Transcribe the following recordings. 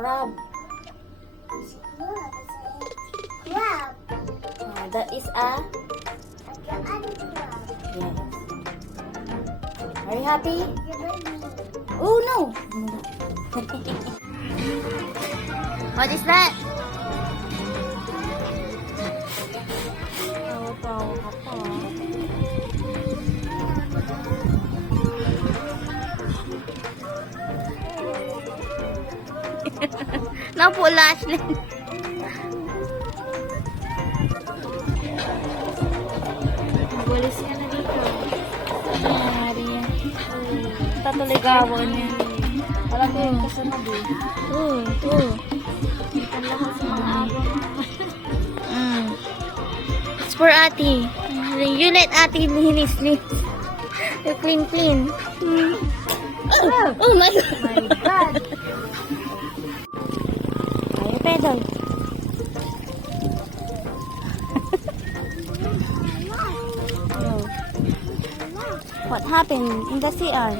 crab. Crab. That is a... Crab. Yes. Are you happy? Oh no! What is that? Oh, tawa ka pa. Napula siya. Bulis ka na dito. Mari. Tatuligawan niya. Wala ko yung kasunod eh. Ikan lahat sa mga abang. It's for Ate. You let Ate linis-lis. You clean. Oh my God. My God. Ay, pedal. What happened in the CR?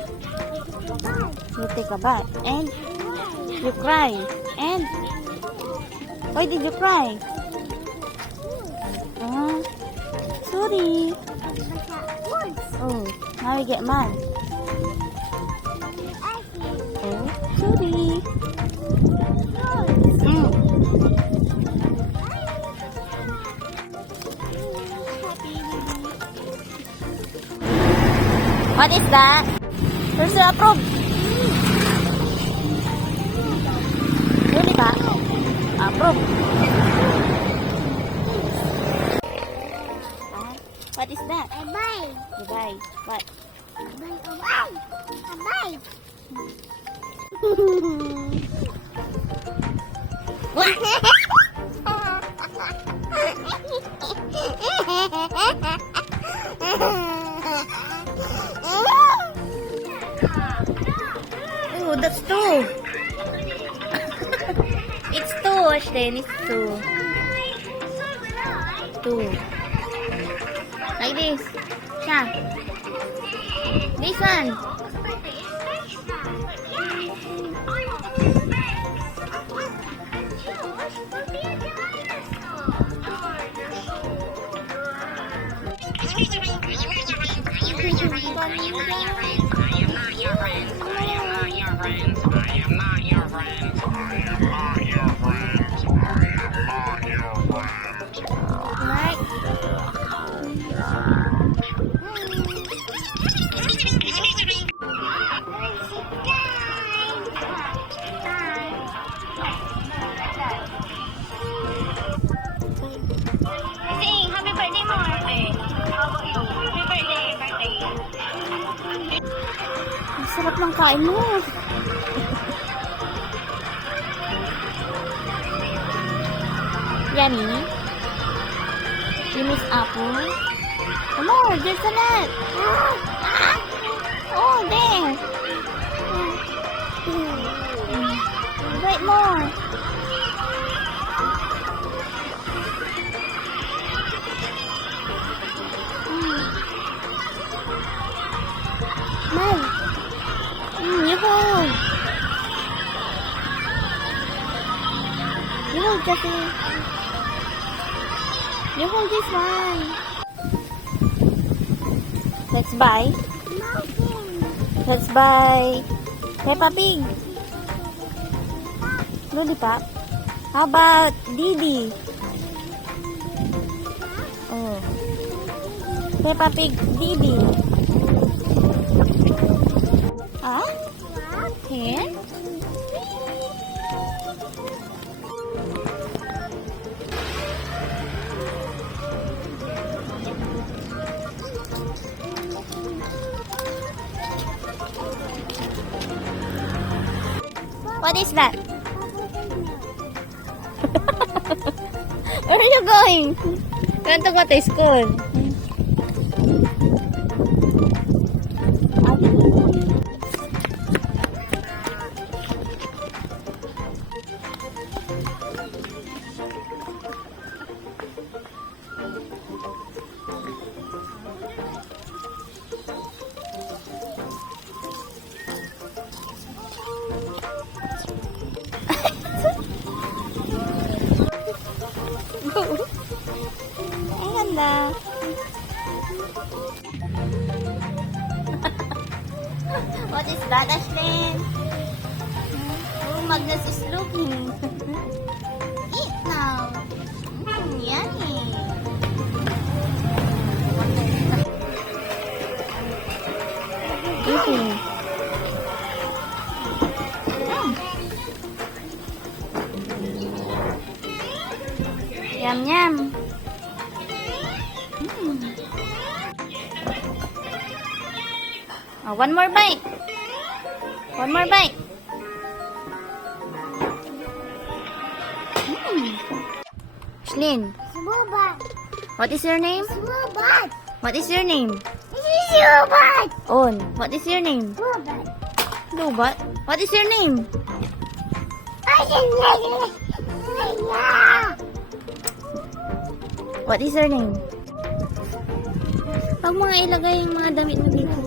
You take a bath and you cry. And why did you cry? Sorry. Oh, now we get mad. Oh, sorry. What is that? There's a probe. Really ba? Probe. What is that? A bite. Goodbye. What? A bite. A bite. Oh, that's two. It's two, Ashton. It's two. Two. Like this. Siya. This one. Sarap ng kain mo. Yummy. You miss apple? Come on, there's a nut. Oh, there. Wait more. Mom. You hold. You hold, Jessie. You hold this one. Let's buy. Let's buy Peppa Pig. Lollipop. How about Didi? Oh. Peppa Pig, Didi. Ah? Here? What is that? Where are you going? Want to go to school? What is that, Ashlyn? Oh, Magnus is looking. Eat now. Yummy. Eating. Yum yum. Oh, one more bite. One more bite. Ashlyn, Robot. what is your name? Robot. What is your name? This is robot. On, what is your name? Robot. Lobot, what is your name? I can make it. What is your name? Pag mga ilagay yung mga damit mo dito.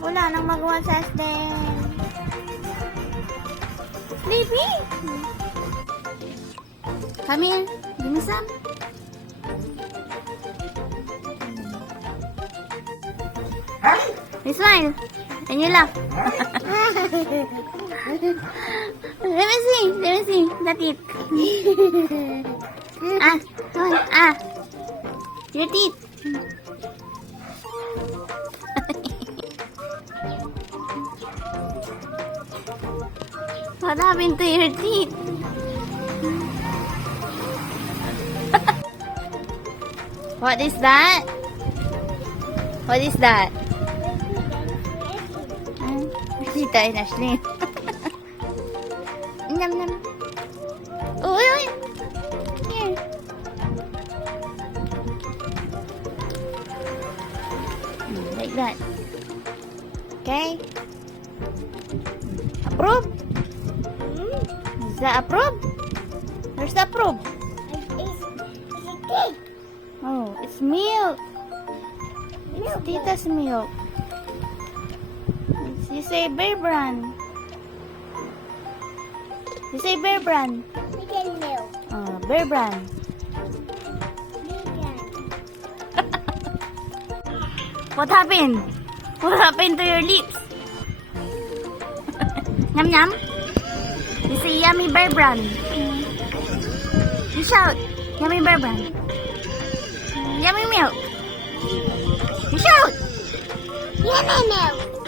Wala nang magawa sa Ashlyn. Sleepy? Come here. Give me some. You smile. And you laugh. Let me see. Let me see. That's it. Ah. Come on. Ah. Your teeth. What happened to your teeth? What is that? What is that? Nakita yun, Ashlyn. Nam nam. Uy, uy. Here. Like that. Okay. Approve? Is that approve? Where's the approve? It's a cake. Oh, it's milk. It's Tita's milk. You say Bear Brand. You say Bear Brand. Chicken milk. Bear Brand. What happened? What happened to your lips? Yum yum. You say Yummy Bear Brand. You shout. Yummy Bear Brand. Yummy milk. You shout. Yummy milk.